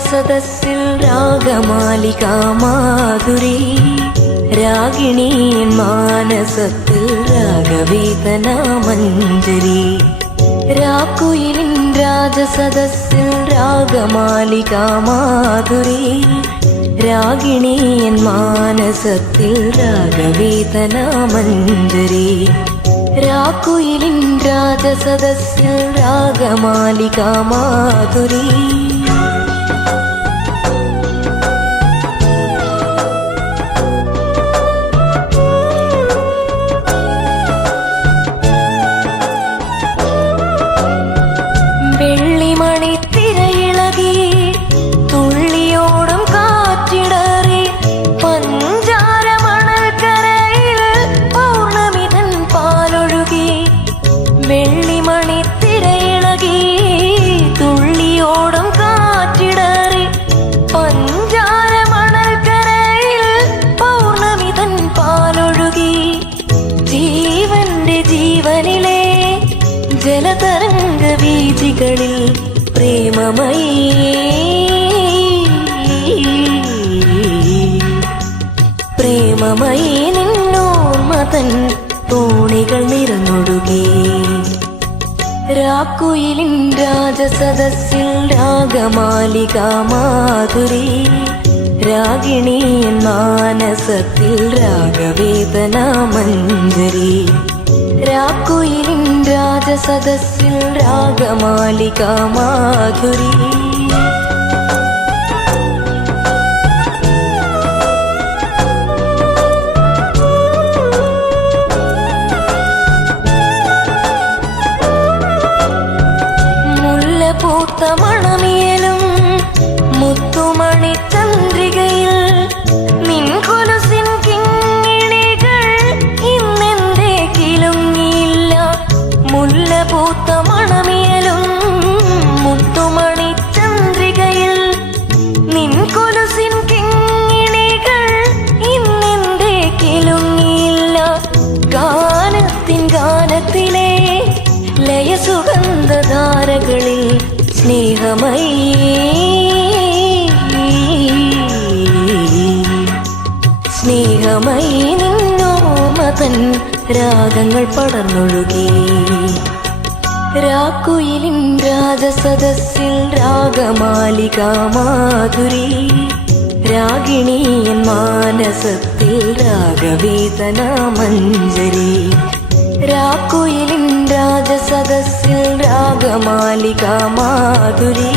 രാജസദസ്സിൽ രാഗമാലിക മാധുരി രാഗിണി മാനസത്തിൽ രാഗവേദന മഞ്ജരി രാക്കുയിലിൻ രാജസദസ്സിൽ രാഗമാലിക മാധുരി രാഗിണി മാനസത്തിൽ രാഗവേദന മഞ്ജരി രാക്കുയിലിൻ രാജസദസ്സിൽ രാഗമാലിക മാധുരി വെള്ളിമണിത്തിരയിളകി തുള്ളിയോടും കാറ്റിടറി പഞ്ചാരമണൽക്കരയിൽ പൗർണമിതൻ പാലൊഴുകി വെള്ളിമണിത്തിരയിളകി തുള്ളിയോടും കാറ്റിടറി പഞ്ചാരമണൽക്കരയിൽ പൗർണമിതൻ പാലൊഴുകി ജീവന്റെ ജീവനിലെ ജലതരംഗ വീജികളിൽ പ്രേമമയീ പ്രേമമയീ നിന്നോർമതൻ തോണികൾ നിറഞ്ഞൊഴുകി രാക്കുയിലിൻ രാജസദസ്സിൽ രാഗമാലിക മാധുരി രാഗിണി മാനസത്തിൽ രാഗവേദന മഞ്ജരി രാക്കുയിലിൻ രാജസദസ്സിൽ രാഗമാലിക മാധുരി മുല്ലപൂത്ത മണമിയലും മുത്തുമണി ചന്ദ്രികയിൽ നിൻ കൊലുസിൻ കിങ്ങിണികൾ ഇന്നെന്തേ കിലുങ്ങിയില്ല മുല്ലപൂത്ത മണമിയലും മുത്തുമണി ചന്ദ്രികയിൽ നിൻ കൊലുസിൻ കിങ്ങിണികൾ ഇന്നെന്തേ കിലുങ്ങിയില്ല ഗാനത്തിൻ ഗാനത്തിലെ ലയസുഗന്ധധാരകളിൽ സ്നേഹമയീ സ്നേഹമയീ നിന്നോർമതൻ രാഗങ്ങൾ പടർന്നൊഴുകി രാക്കുയിലിൻ രാജസദസ്സിൽ രാഗമാലിക മാധുരി രാഗിണി മാനസത്തിൽ രാഗവേദന മഞ്ജരി രാക്കുയിലിൻ രാജസദസ്സിൽ രാഗമാലിക മാധുരി